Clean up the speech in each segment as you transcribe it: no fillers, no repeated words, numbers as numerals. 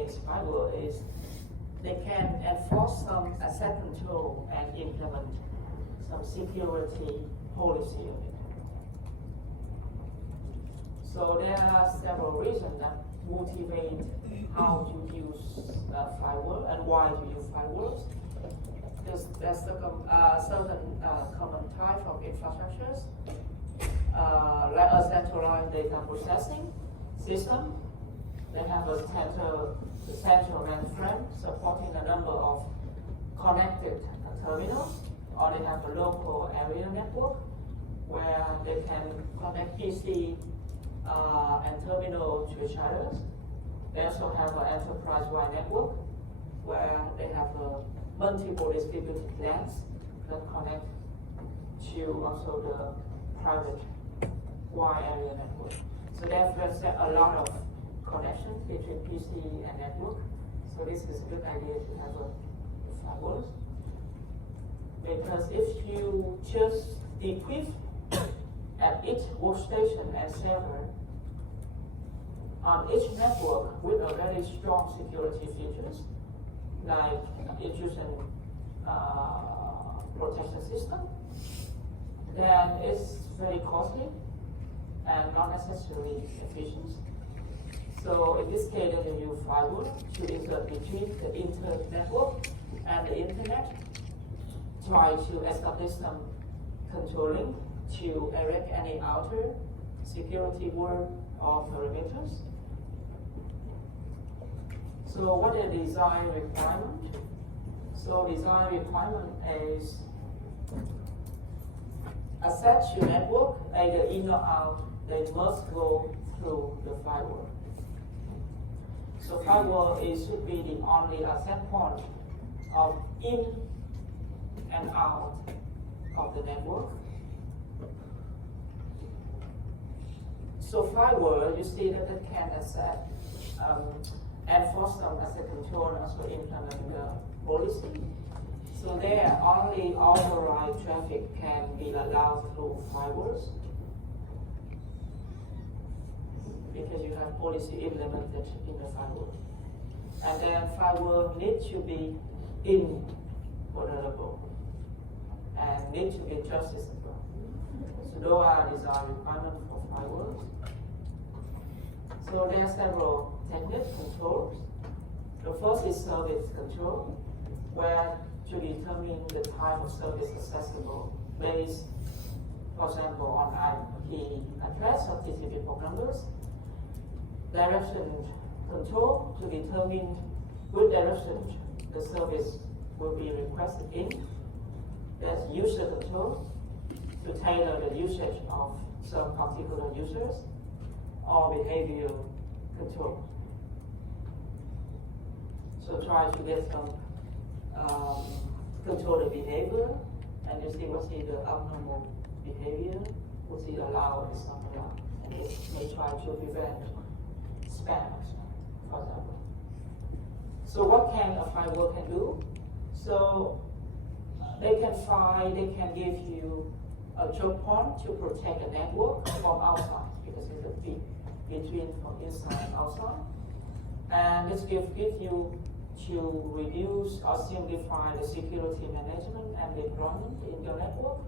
against firewall is they can enforce some asset control and implement some security policy of it. So there are several reasons that motivate how to use firewall and why to use firewalls. There's certain common type of infrastructures, like a centralized data processing system. They have a central mainframe supporting a number of connected terminals, or they have a local area network where they can connect PC and terminal to each other. They also have an enterprise-wide network where they have multiple distributed LANs that connect to also the private wide area network. So there's a lot of connection between PC and network. So this is a good idea to have a firewall. Because if you just equip at each workstation and server on each network with a very strong security features, like intrusion protection system, then it's very costly and not necessarily efficient. So in this case, they use firewall to insert between the inter-network and the internet, try to establish some controlling to erect any outer security wall or perimeters. So what is design requirement? So design requirement is access to network, either in or out, they must go through the firewall. So firewall should be the only access point of in and out of the network. So firewall, you see that it can enforce some asset control and also implement the policy. So there, only authorized traffic can be allowed through firewalls because you have policy implemented in the firewall. And then firewall needs to be invulnerable and need to be justiciable. So those are design requirements for firewalls. So there are several techniques, controls. The first is service control, where to determine the type of service accessible based, for example, on IP address or TCP port numbers. Direction control to determine which direction the service will be requested in. There's user control to tailor the usage of some particular users, or behavior control. So try to get some control the behavior, and you see what's the abnormal behavior, what's the allowed, is not allowed. And it may try to prevent spam, for example. So what can a firewall can do? So they can give you a choke point to protect the network from outside, because it's a bit between from inside and outside. And this gives you to reduce or simplify the security management and deployment in your network.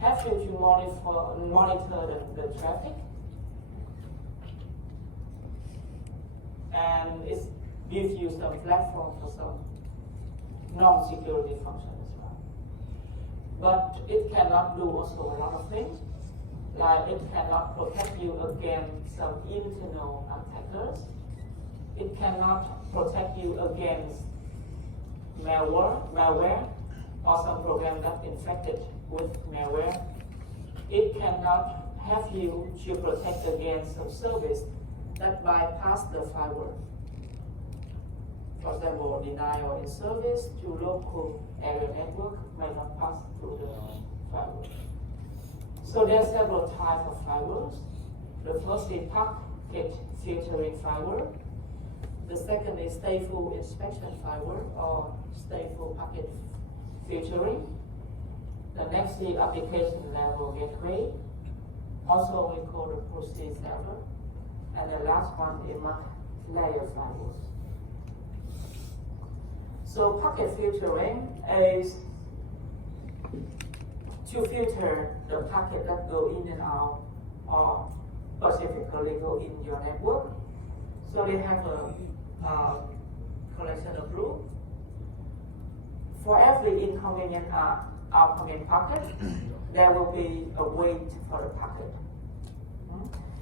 Help you to monitor the traffic. And it gives you some platform for some non-security function as well. But it cannot do also a lot of things. Like it cannot protect you against some internal attackers. It cannot protect you against malware, or some program that's infected with malware. It cannot help you to protect against some service that bypass the firewall. For example, denial in service to local area network may not pass through the firewall. So there are several types of firewalls. The first is packet filtering firewall. The second is stateful inspection firewall, or stateful packet filtering. The next is application level gateway, also we call the proxy server. And the last one is multi-layer firewalls. So packet filtering is to filter the packet that go in and out, or specifically go in your network. So they have a collection of rules. For every incoming and outgoing packet, there will be a wait for the packet.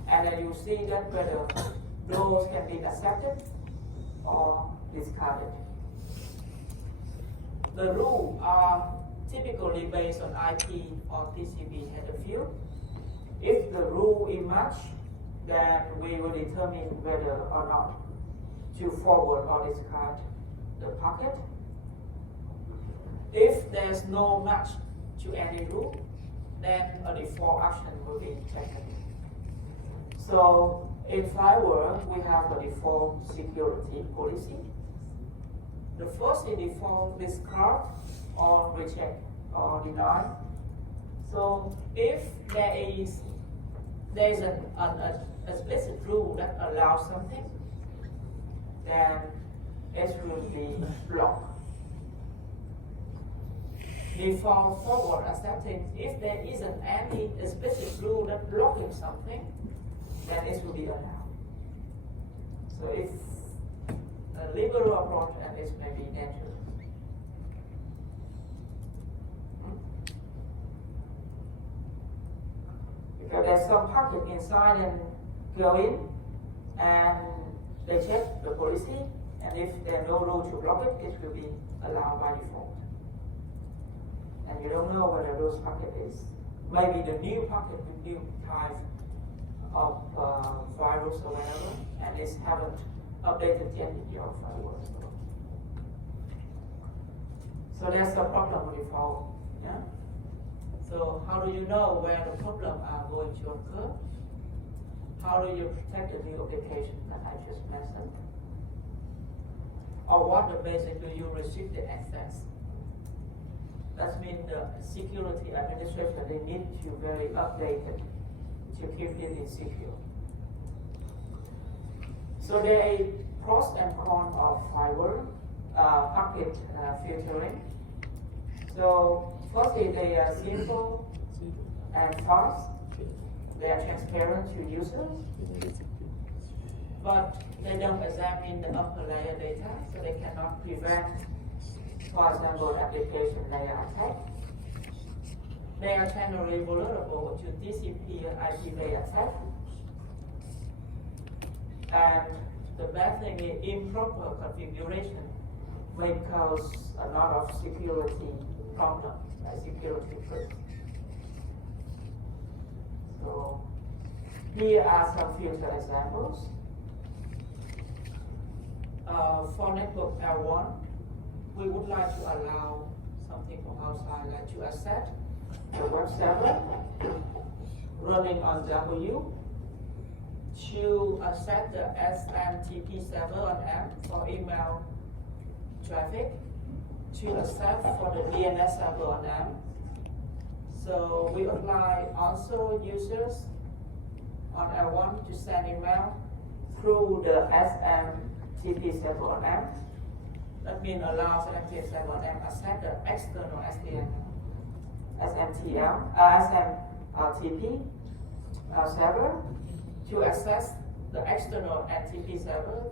And then you see that whether those can be accepted or discarded. The rules are typically based on IP or TCP header field. If the rule is matched, then we will determine whether or not to forward or discard the packet. If there's no match to any rule, then a default action will be taken. So in firewall, we have a default security policy. The first is default discard or reject or deny. So if there is an explicit rule that allows something, then it will be blocked. Default forward acceptance, if there isn't any explicit rule that blocking something, then it will be allowed. So if a liberal approach, and this may be dangerous. Because there's some packet inside and go in, and they check the policy, and if there's no rule to block it, it will be allowed by default. And you don't know whether those packet is maybe the new packet with new type of virus or whatever, and it haven't updated yet in your firewall. So that's the problem with default. Yeah? So how do you know where the problems are going to occur? How do you protect the new application that I just mentioned? Or what the basically you restrict the access? That means the security administration, they need to very updated to keep it secure. So there are pros and cons of firewall packet filtering. So firstly, they are simple and fast. They are transparent to users, but they don't examine the upper layer data, so they cannot prevent, for example, application layer attack. They are generally vulnerable to TCP and IP layer attack. And the bad thing is improper configuration may cause a lot of security problems, security threats. So here are some filter examples. For network L1, we would like to allow something from outside, like to access the web server running on W, to access the SMTP server on M for email traffic, to access for the DNS server on M. So we apply also users on L1 to send email through the SMTP server on M. That means allows SMTP server on M access the external SMTP server to access the external NTP server.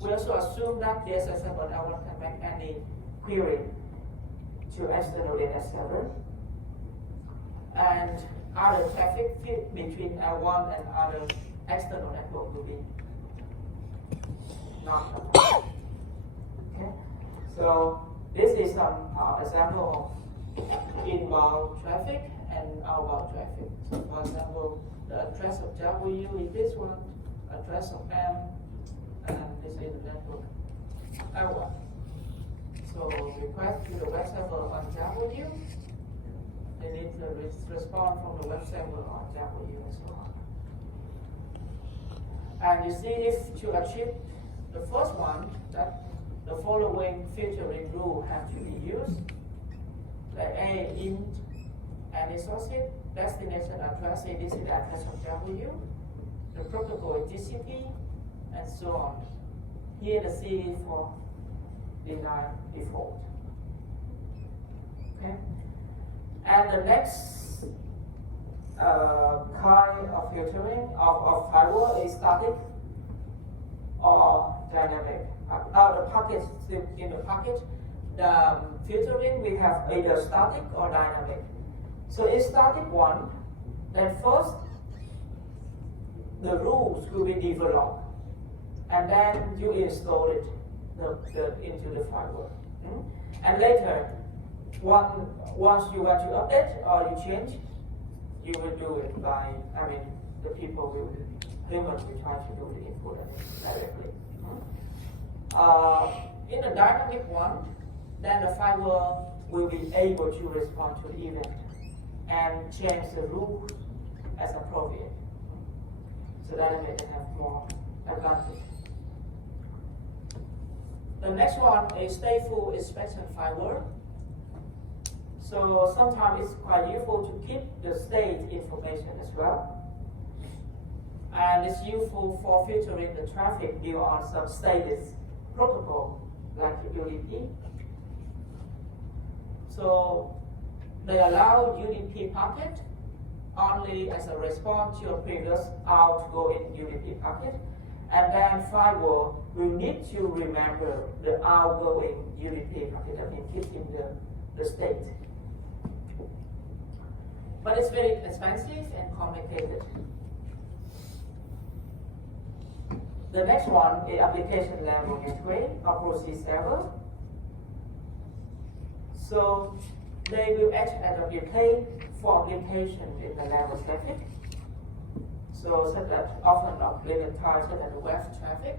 We also assume that the DSS server on L1 can make any query to external DNS server. And other traffic fit between L1 and other external network will be not allowed. Okay, so this is some example of inbound traffic and outbound traffic. So for example, the address of W is this one, address of M, and this is the network L1. So request to the web server on W, they need to respond from the web server on W and so on. And you see, if to achieve the first one, that the following filtering rule have to be used. Like A, int, and associate, destination address, this is the address of W, the protocol is TCP, and so on. Here the C is for deny default. Okay, and the next kind of filtering of firewall is static or dynamic. The package in the package, the filtering we have either static or dynamic. So in static one, then first the rules will be developed, and then you install it into the firewall. And later, once you want to update or you change, you will do it by, the people humans will try to do the input directly. In the dynamic one, then the firewall will be able to respond to the event and change the rules as appropriate. So that may have more advantage. The next one is stateful inspection firewall. So sometimes it's quite useful to keep the state information as well. And it's useful for filtering the traffic built on some status protocol like UDP. So they allow UDP packet only as a response to a previous outgoing UDP packet, and then firewall will need to remember the outgoing UDP packet that been kept in the state. But it's very expensive and complicated. The next one is application level gateway or proxy server. So they will act as a gateway for application in the level traffic. So such that often of limited time such as web traffic.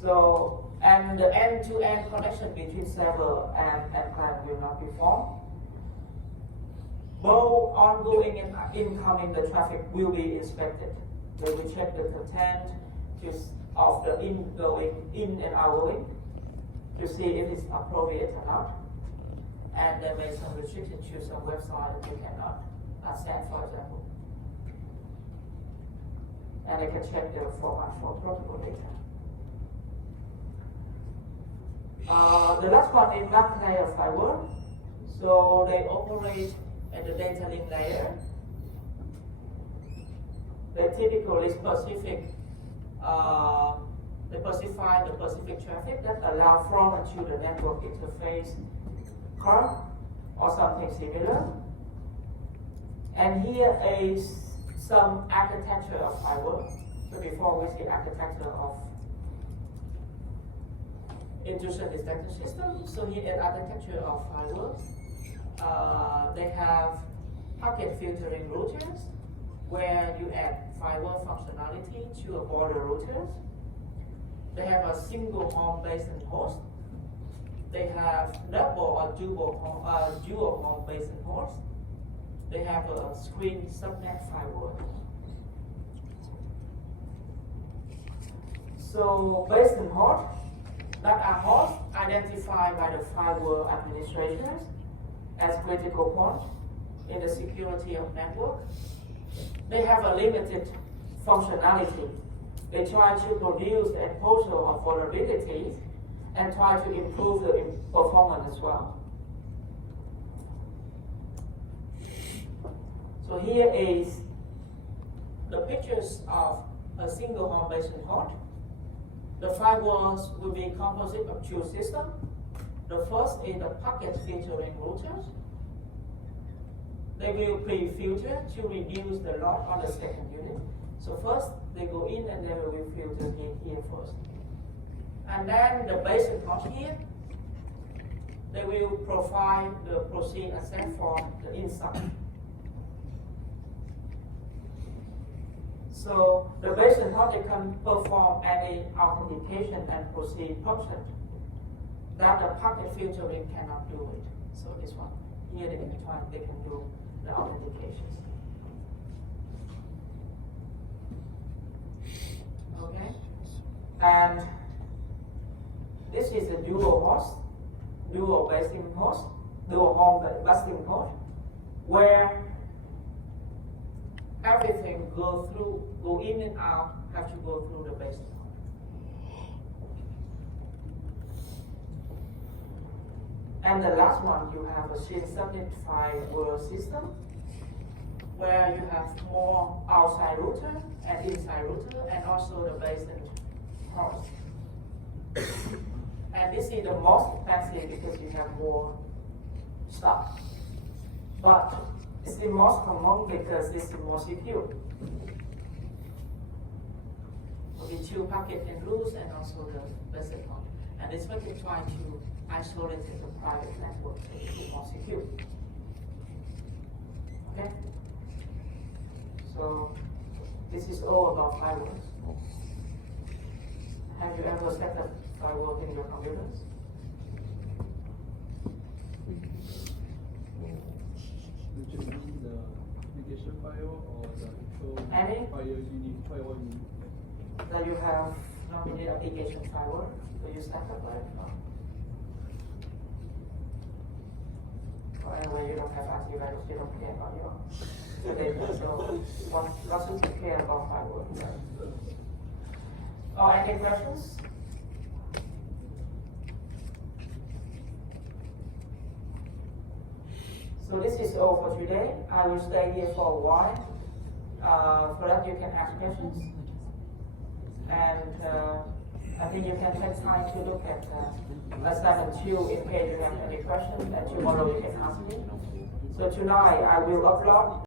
So and the end-to-end connection between server and client will not be formed. Both ongoing and incoming the traffic will be inspected. They will check the content of the in and outgoing to see if it's appropriate or not. And there may be some restriction to some website that you cannot send, for example. And they can check the format for protocol data. The last one is back layer firewall. So they operate at the data link layer. They typically specify the specific traffic that allow from and to the network interface card or something similar. And here is some architecture of firewall. So before we see architecture of intrusion detection system. So here is architecture of firewall. They have packet filtering routers where you add firewall functionality to a border routers. They have a single home-based host. They have double or dual home-based host. They have a screen subnet firewall. So based on host, that are hosts identified by the firewall administrators as critical points in the security of network. They have a limited functionality. They try to produce exposure of vulnerabilities and try to improve the performance as well. So here is the pictures of a single home-based host. The firewalls will be composite of two systems. The first is the packet filtering routers. They will pre-filter to reduce the load on the second unit. So first they go in and then we will filter here first. And then the basic host here, they will provide the proceed access for the inside. So the basic host, they can perform any authentication and proceed function that the packet filtering cannot do it. So this one here they can do the authentications. Okay, and this is a dual host, dual basing host, dual home basing host, where everything go in and out have to go through the basing host. And the last one, you have a subnet firewall system where you have more outside router and inside router and also the basement host. And this is the most expensive because you have more stuff. But it's the most common because it's the more secure. The two packet and rules and also the basic one. And this one we try to isolate the private network to make it more secure. Okay? So this is all about firewalls. Have you ever set up firewall in your computers? You just mean the application file or the actual Any? firewall unit? That you have nominated application firewall, so you set up like or anyway you don't have antivirus, you don't care about your data. So what should you care about firewall? Any questions? So this is all for today. I will stay here for a while. For that you can ask questions. And I think you can take time to look at assignment 2 in case you have any questions, and tomorrow you can ask me. So tonight I will upload